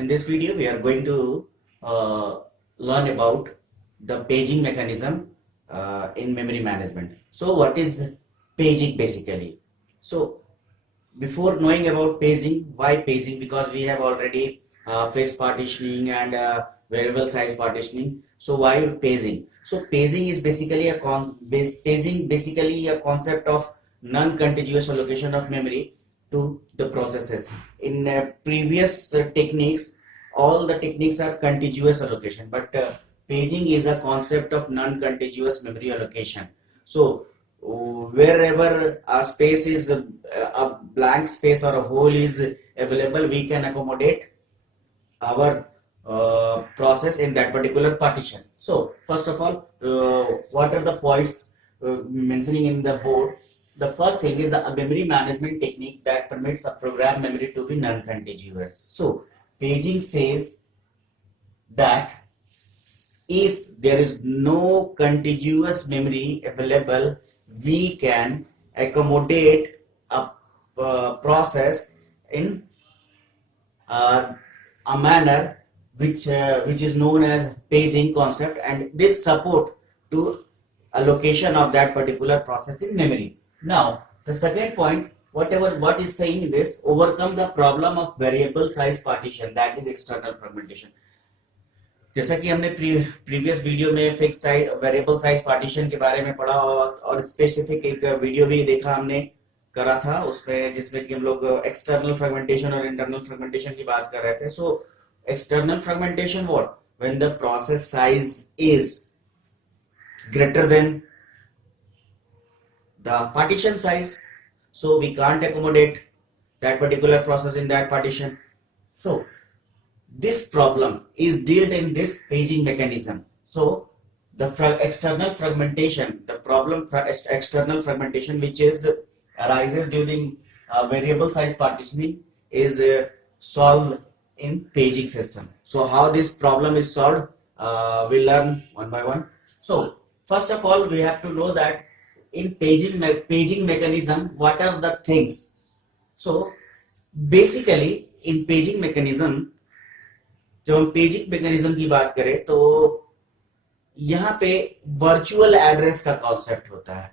In this video, we are going to learn about the paging mechanism in memory management. So, what is paging basically? So, before knowing about paging, why paging? Because we have already fixed partitioning and variable size partitioning. So, why paging? So, paging is basically a concept of non-contiguous allocation of memory to the processes. In previous techniques, all the techniques are contiguous allocation, but paging is a concept of non-contiguous memory allocation. So wherever a space is a blank space or a hole is available, we can accommodate our process in that particular partition. So first of all, what are the points mentioning in the board? The first thing is the memory management technique that permits a program memory to be non-contiguous. So paging says that if there is no contiguous memory available, we can accommodate a process in a manner which is known as paging concept, and this support to allocation of that particular process in memory. Now the second point, what is saying this, overcome the problem of variable size partition, that is external fragmentation. जैसा कि हमने previous video में fix size variable size partition के बारे में पढ़ा और स्पेसिफिक एक वीडियो भी देखा हमने करा था उसमें, जिसमें कि हम लोग एक्सटर्नल फ्रेगमेंटेशन और इंटरनल फ्रेगमेंटेशन की बात कर रहे थे. So external fragmentation what, when the process size is greater than the partition size, so we can't accommodate that particular process in that partition. So this problem is dealt in this paging mechanism. So the external fragmentation, the problem external fragmentation which is arises during variable size partitioning is solved in paging system. So how this problem is solved, we'll learn one by one. So first of all, we have to know that in paging mechanism, what are the things. So basically in paging mechanism, जब हम paging mechanism की बात करें तो यहाँ पे virtual address का कॉन्सेप्ट होता है,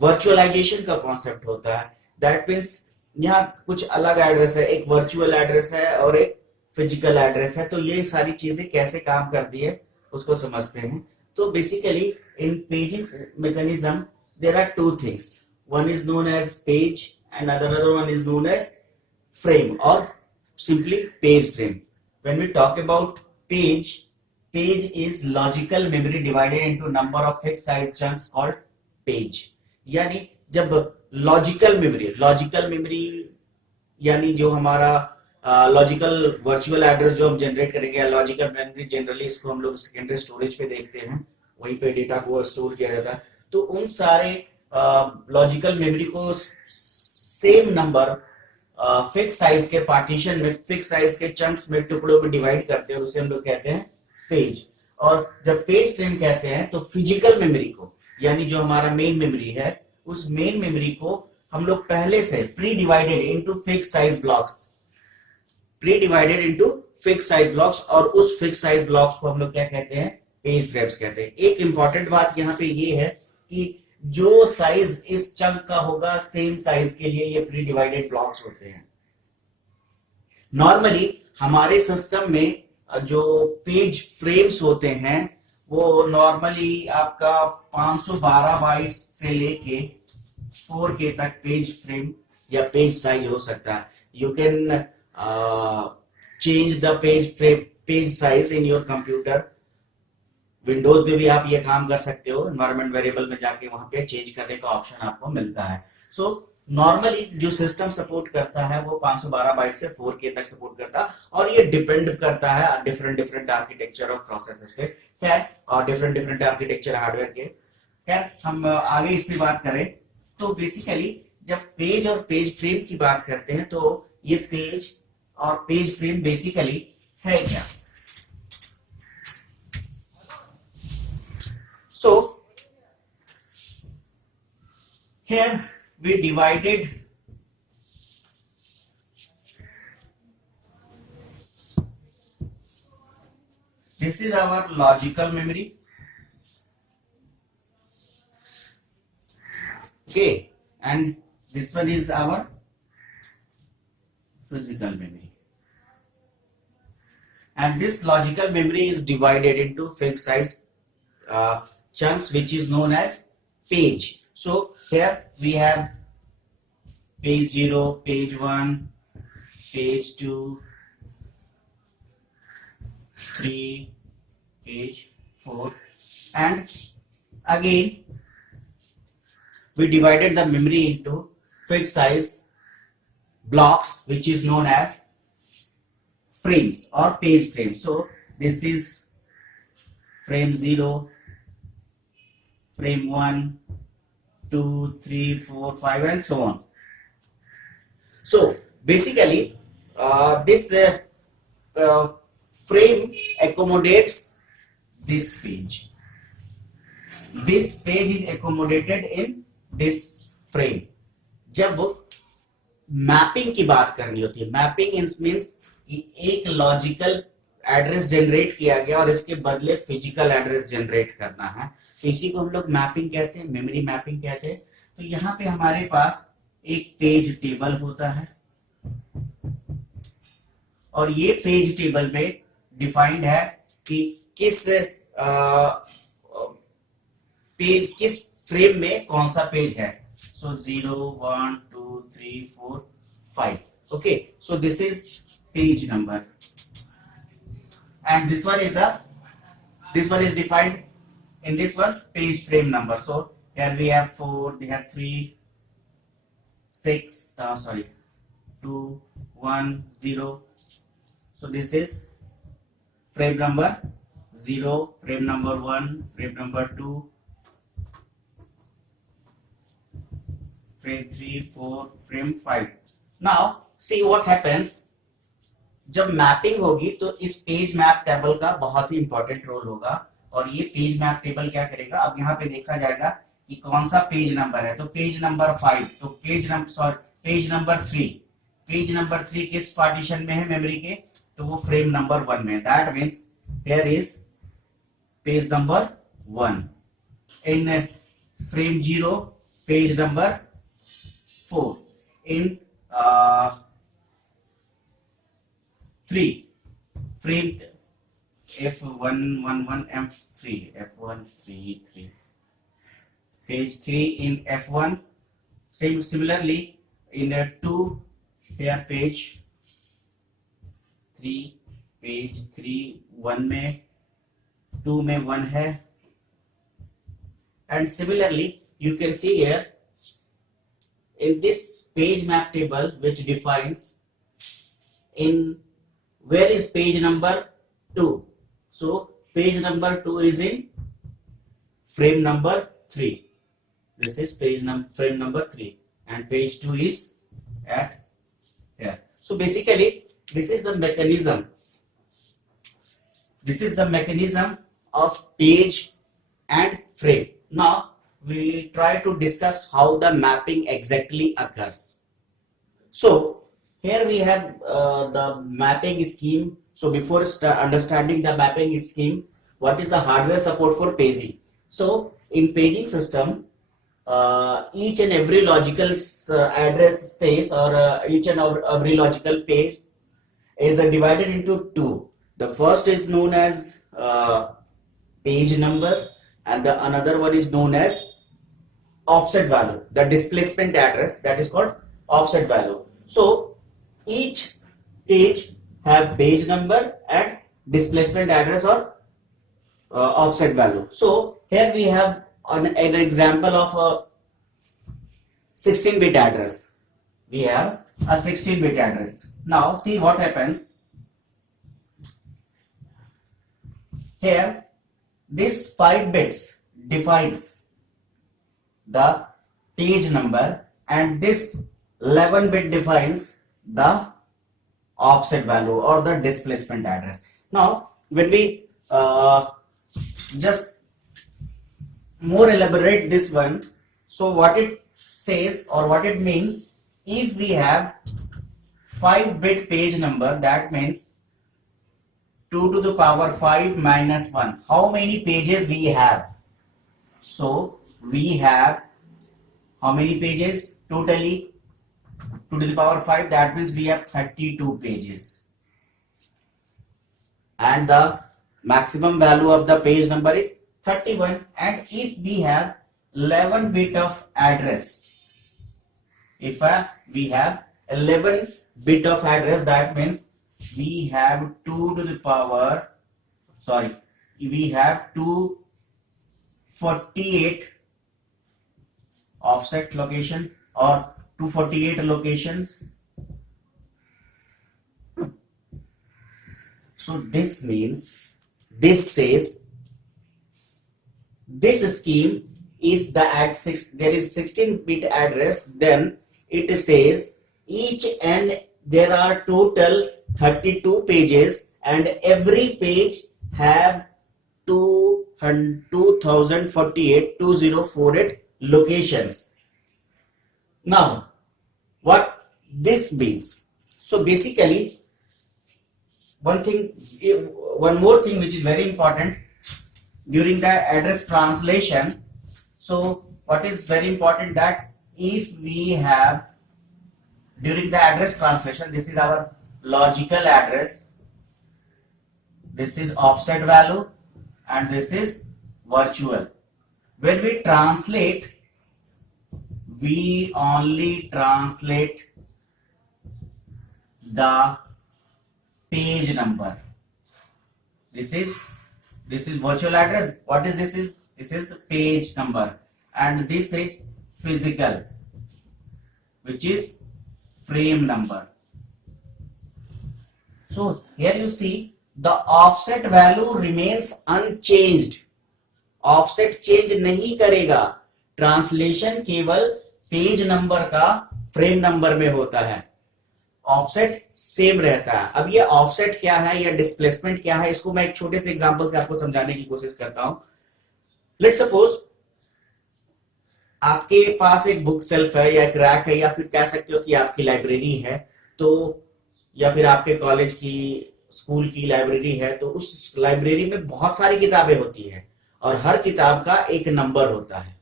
वर्चुअलाइजेशन का कॉन्सेप्ट होता है. दैट मीन्स यहाँ कुछ अलग एड्रेस है, एक वर्चुअल एड्रेस है और एक फिजिकल एड्रेस है. तो ये सारी चीजें कैसे काम करती है उसको समझते हैं. तो basically in paging mechanism there are two things, one is known as page and other one is known as frame और simply page frame. When we talk about page is logical memory divided into number of fixed size chunks called page. यानी जब logical memory यानी जो हमारा logical virtual address जो हम जनरेट करेंगे, logical memory generally इसको हम लोग सेकेंडरी स्टोरेज पे देखते हैं, वहीं पे डेटा को स्टोर किया जाता है. तो उन सारे लॉजिकल मेमोरी को सेम नंबर फिक्स साइज के पार्टीशन में, फिक्स साइज के चंक्स में, टुकड़ों में डिवाइड करते हैं, उसे हम लोग कहते हैं पेज. और जब पेज फ्रेम कहते हैं तो फिजिकल मेमोरी को, यानी जो हमारा मेन मेमोरी है, उस मेन मेमोरी को हम लोग पहले से pre divided into fix size blocks, और उस फिक्स साइज ब्लॉक्स को हम लोग क्या कहते हैं, पेज फ्रेम्स कहते हैं. एक इंपॉर्टेंट बात यहाँ पे ये है कि जो साइज इस चंक का होगा, सेम साइज के लिए ये प्री डिवाइडेड ब्लॉक्स होते हैं. नॉर्मली हमारे सिस्टम में जो पेज फ्रेम्स होते हैं वो नॉर्मली आपका 512 बाइट्स से लेके 4K तक पेज फ्रेम या पेज साइज हो सकता है. You can change the page size in your computer. Windows में भी आप ये काम कर सकते हो, एनवायरमेंट वेरिएबल में जाके वहां पे चेंज करने का ऑप्शन आपको मिलता है. सो नॉर्मली जो सिस्टम सपोर्ट करता है वो 512 बाइट से 4K तक सपोर्ट करता है, और ये डिपेंड करता है डिफरेंट आर्किटेक्चर ऑफ प्रोसेसर्स पे, खैर, और डिफरेंट आर्किटेक्चर हार्डवेयर के. खैर, हम आगे इस पे बात करें तो बेसिकली जब पेज और पेज फ्रेम की बात करते हैं तो ये पेज और पेज फ्रेम बेसिकली है क्या. So here we divided This is our logical memory. Okay, and this one is our physical memory. And this logical memory is divided into fixed size chunks, which is known as page. So here we have page 0, page 1, page 2, 3, page 4, and again we divided the memory into fixed size blocks, which is known as frames or page frames. So this is frame 0, frame 1, 2, 3, 4, 5, and so on. So basically this frame accommodates this page. This page is accommodated in this frame. जब मैपिंग की बात करनी होती है, mapping means एक logical address generate किया गया और इसके बदले फिजिकल एड्रेस जनरेट करना है, इसी को हम लोग मैपिंग कहते हैं, मेमोरी मैपिंग कहते हैं. तो यहाँ पे हमारे पास एक पेज टेबल होता है और ये पेज टेबल में डिफाइंड है कि किस पेज किस फ्रेम में कौन सा पेज है. सो 0, 1, 2, 3, 4, 5. Okay, so this is page number, and this one is defined in this one page frame number. So here we have 4, we have 3, 6, 2, 1, 0. So this is frame number 0, frame number 1, frame number 2, frame 3, 4, frame 5. Now see what happens. जब मैपिंग होगी तो इस page map table का बहुत ही important role होगा, और ये page map table क्या करेगा, अब यहाँ पे देखा जाएगा कि कौन सा पेज नंबर है. तो पेज नंबर 5, तो पेज नंबर 3, पेज नंबर 3 किस पार्टीशन में है मेमोरी के, तो वो फ्रेम नंबर 1 में. That means here is page number 1. In फ्रेम 0 पेज नंबर 4. in 3 frame F111 F3 F133 page 3 in F1. Similarly in 2 here page 3 page 3 1 में 2 में 1 है. And similarly you can see here in this page map table which defines in where is page number 2. So page number 2 is in frame number 3. This is frame number 3, and page 2 is at here. So basically this is the mechanism. This is the mechanism of page and frame. Now we try to discuss how the mapping exactly occurs. So here we have the mapping scheme. So before understanding the mapping scheme, what is the hardware support for paging? So in paging system, each and every logical address space or each and every logical page is divided into two. The first is known as page number, and the another one is known as offset value, the displacement address, that is called offset value. So each page have page number and displacement address or offset value. So here we have an example of a 16-bit address. We have a 16-bit address. Now see what happens. Here this 5 bits defines the page number, and this 11-bit defines the offset value or the displacement address. Now when we just more elaborate this one, so what it says or what it means, if we have 5-bit page number, that means 2 to the power 5 minus 1. How many pages we have? So we have how many pages totally? 2 to the power 5, that means we have 32 pages. And the maximum value of the page number is 31. And if we have 11 bit of address, if we have 11 bit of address, that means we have 2 to the power, sorry, we have 248 offset location or 248 locations. So this means, this says, this scheme, if the there is 16-bit address, then it says each and there are total 32 pages and every page have 2048 locations. Now, what this means? So basically, one more thing which is very important during the address translation. So what is very important, that if we have during the address translation, this is our logical address, this is offset value, and this is virtual. When we translate, we only translate the page number. This is virtual address. What is this? This is the page number, and this is physical, which is frame number. So here you see the offset value remains unchanged. Offset change नहीं करेगा. ट्रांसलेशन केवल page number का frame number में होता है. Offset same रहता है. अब ये ऑफसेट क्या है या डिस्प्लेसमेंट क्या है, इसको मैं एक छोटे से एग्जांपल से आपको समझाने की कोशिश करता हूं. लेट्स सपोज आपके पास एक बुक सेल्फ है या एक रैक है, या फिर कह सकते हो कि आपकी लाइब्रेरी है, तो या फिर आपके कॉलेज की स्कूल की लाइब्रेरी है, तो उस लाइब्रेरी में बहुत सारी किताबें होती है और हर किताब का एक नंबर होता है,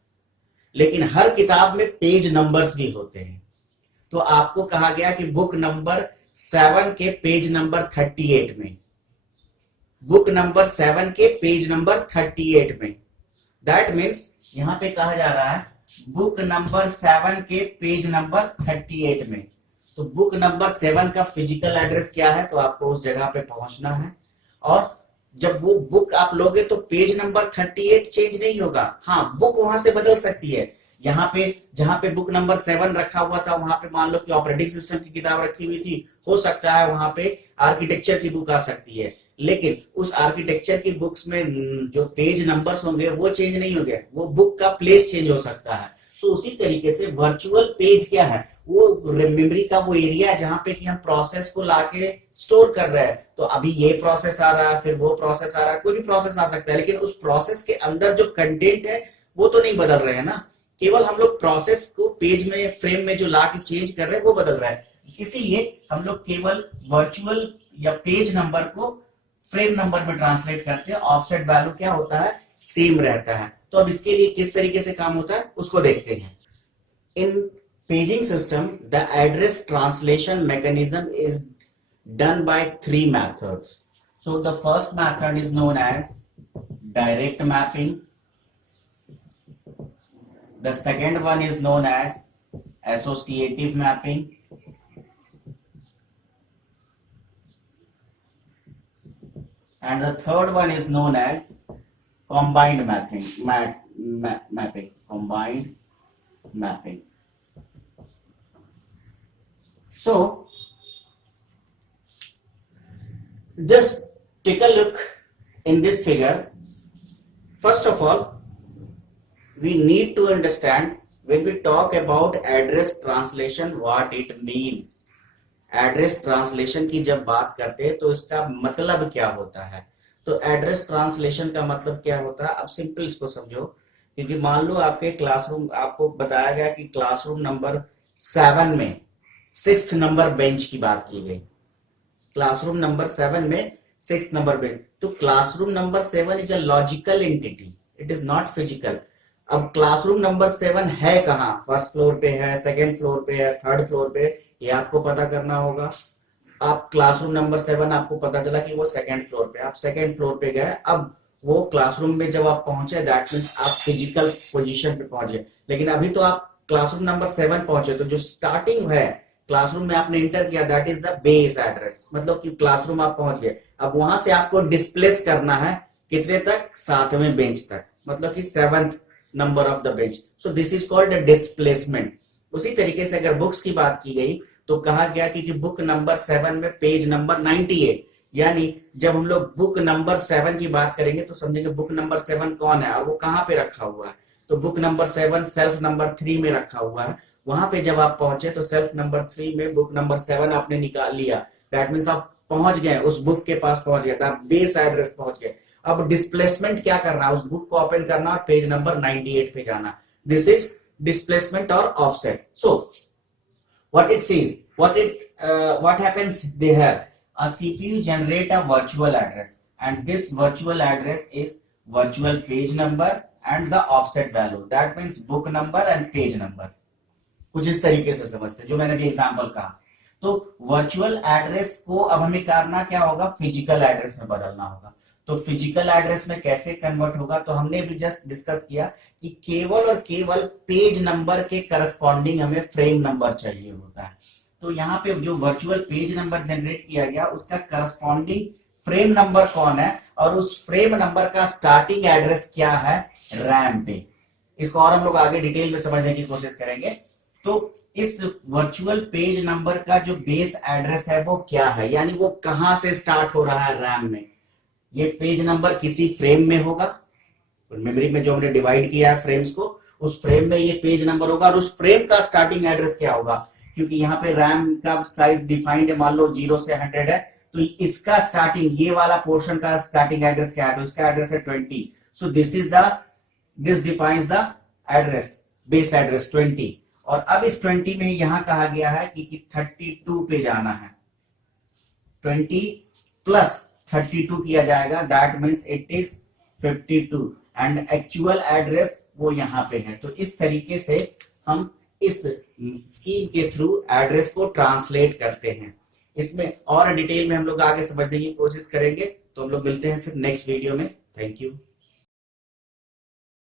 लेकिन हर किताब में पेज नंबर्स भी होते हैं. तो आपको कहा गया कि बुक नंबर 7 के पेज नंबर 38 में, बुक नंबर 7 के पेज नंबर 38 में, दैट मीन्स यहां पे कहा जा रहा है बुक नंबर 7 के पेज नंबर 38 में. तो बुक नंबर 7 का फिजिकल एड्रेस क्या है, तो आपको उस जगह पे पहुंचना है, और जब वो बुक आप लोगे तो पेज नंबर 38 चेंज नहीं होगा. हाँ, बुक वहां से बदल सकती है. यहाँ पे जहां पे बुक नंबर 7 रखा हुआ था, वहां पे मान लो कि ऑपरेटिंग सिस्टम की किताब रखी हुई थी, हो सकता है वहां पे आर्किटेक्चर की बुक आ सकती है, लेकिन उस आर्किटेक्चर की बुक्स में जो पेज नंबर्स होंगे वो चेंज नहीं होंगे, वो बुक का प्लेस चेंज हो सकता है. तो उसी तरीके से वर्चुअल पेज क्या है, वो मेमोरी का वो एरिया जहां पे कि हम प्रोसेस को लाके स्टोर कर रहे हैं. तो अभी ये प्रोसेस आ रहा है, फिर वो प्रोसेस आ रहा है, कोई भी प्रोसेस आ सकता है, लेकिन उस प्रोसेस के अंदर जो कंटेंट है वो तो नहीं बदल रहे हैं ना. केवल हम लोग प्रोसेस को पेज में, फ्रेम में जो ला के चेंज कर रहे हैं वो बदल रहा है. इसीलिए हम लोग केवल वर्चुअल या पेज नंबर को फ्रेम नंबर में ट्रांसलेट करते हैं. ऑफसेट वैल्यू क्या होता है, सेम रहता है. तो अब इसके लिए किस तरीके से काम होता है उसको देखते हैं. In paging system the address translation mechanism is done by 3 methods. So the first method is known as direct mapping. The second one is known as associative mapping. And the third one is known as combined mapping. Combined mapping. So just take a look in this figure. First of all, we need to understand when we talk about address translation what it means. Address translation की जब बात करते हैं तो इसका मतलब क्या होता है. तो एड्रेस ट्रांसलेशन का मतलब क्या होता है, अब सिंपल इसको समझो. क्योंकि मान लो आपके क्लासरूम, आपको बताया गया कि क्लासरूम नंबर 7 में 6th नंबर बेंच की बात की गई. क्लासरूम नंबर 7 में 6 नंबर पे। तो classroom number 7 is a logical entity, it is not physical. अब क्लासरूम नंबर 7 है कहाँ, फर्स्ट फ्लोर पे है, सेकेंड फ्लोर पे है, थर्ड फ्लोर पे, ये आपको पता करना होगा। आप क्लासरूम नंबर 7 आपको पता चला कि वो सेकेंड फ्लोर पे, आप सेकेंड फ्लोर पे गए। अब वो क्लासरूम में जब आप पहुंचे दैट मीन्स आप फिजिकल पोजीशन पे पहुंच गए। लेकिन अभी तो आप क्लासरूम नंबर 7 पहुंचे, तो जो स्टार्टिंग है क्लासरूम में आपने इंटर किया that is the base address, मतलब कि क्लासरूम आप पहुंच गए। अब वहां से आपको डिस्प्लेस करना है कितने तक, 7वें बेंच तक, मतलब कि 7th number of the bench. So this is called displacement. उसी तरीके से अगर बुक्स की बात की गई तो कहा गया कि बुक नंबर 7 में पेज नंबर 98, यानी जब हम लोग बुक नंबर 7 की बात करेंगे तो समझेंगे बुक नंबर 7 कौन है और वो कहाँ पे रखा हुआ है। तो बुक नंबर 7 सेल्फ नंबर 3 में रखा हुआ है। वहां पे जब आप पहुंचे तो सेल्फ नंबर 3 में बुक नंबर 7 आपने निकाल लिया, दैट मीन्स आप पहुंच गए, उस बुक के पास पहुंच गए, आप बेस एड्रेस पहुंच गए। अब डिस्प्लेसमेंट क्या करना है, उस बुक को ओपन करना और पेज नंबर 98 पे जाना। दिस इज डिस्प्लेसमेंट और ऑफसेट। सो what it says, what happens there, a CPU generate a virtual address and this virtual address is virtual page number and the offset value, that means book number and page number। कुछ इस तरीके से समझते हैं जो मैंने भी एग्जांपल कहा। तो वर्चुअल एड्रेस को अब हमें करना क्या होगा, फिजिकल एड्रेस में बदलना होगा। तो फिजिकल एड्रेस में कैसे कन्वर्ट होगा, तो हमने भी जस्ट डिस्कस किया कि केवल और केवल पेज नंबर के करस्पॉन्डिंग हमें फ्रेम नंबर चाहिए होता है। तो यहाँ पे जो वर्चुअल पेज नंबर जनरेट किया गया उसका करस्पॉन्डिंग फ्रेम नंबर कौन है और उस फ्रेम नंबर का स्टार्टिंग एड्रेस क्या है रैम पे। इसको और हम लोग आगे डिटेल में समझने की कोशिश करेंगे। तो इस वर्चुअल पेज नंबर का जो बेस एड्रेस है वो क्या है, यानी वो कहां से स्टार्ट हो रहा है रैम में। ये पेज नंबर किसी फ्रेम में होगा, मेमोरी में जो हमने डिवाइड किया है फ्रेम्स को, उस फ्रेम में ये पेज नंबर होगा और उस फ्रेम का स्टार्टिंग एड्रेस क्या होगा, क्योंकि यहाँ पे रैम का साइज डिफाइंड है, मान लो 0 से 100 है, तो इसका स्टार्टिंग, ये वाला पोर्शन का स्टार्टिंग एड्रेस क्या है, तो इसका एड्रेस है 20। So this defines the address, base address 20। और अब इस 20 में यहां कहा गया है कि 32 पे जाना है, 20 प्लस 32 किया जाएगा, that means it is 52 and actual address वो यहां पे है। तो इस तरीके से हम इस स्कीम के थ्रू एड्रेस को ट्रांसलेट करते हैं। इसमें और डिटेल में हम लोग आगे समझने की कोशिश करेंगे। तो हम लोग मिलते हैं फिर नेक्स्ट वीडियो में। Thank you.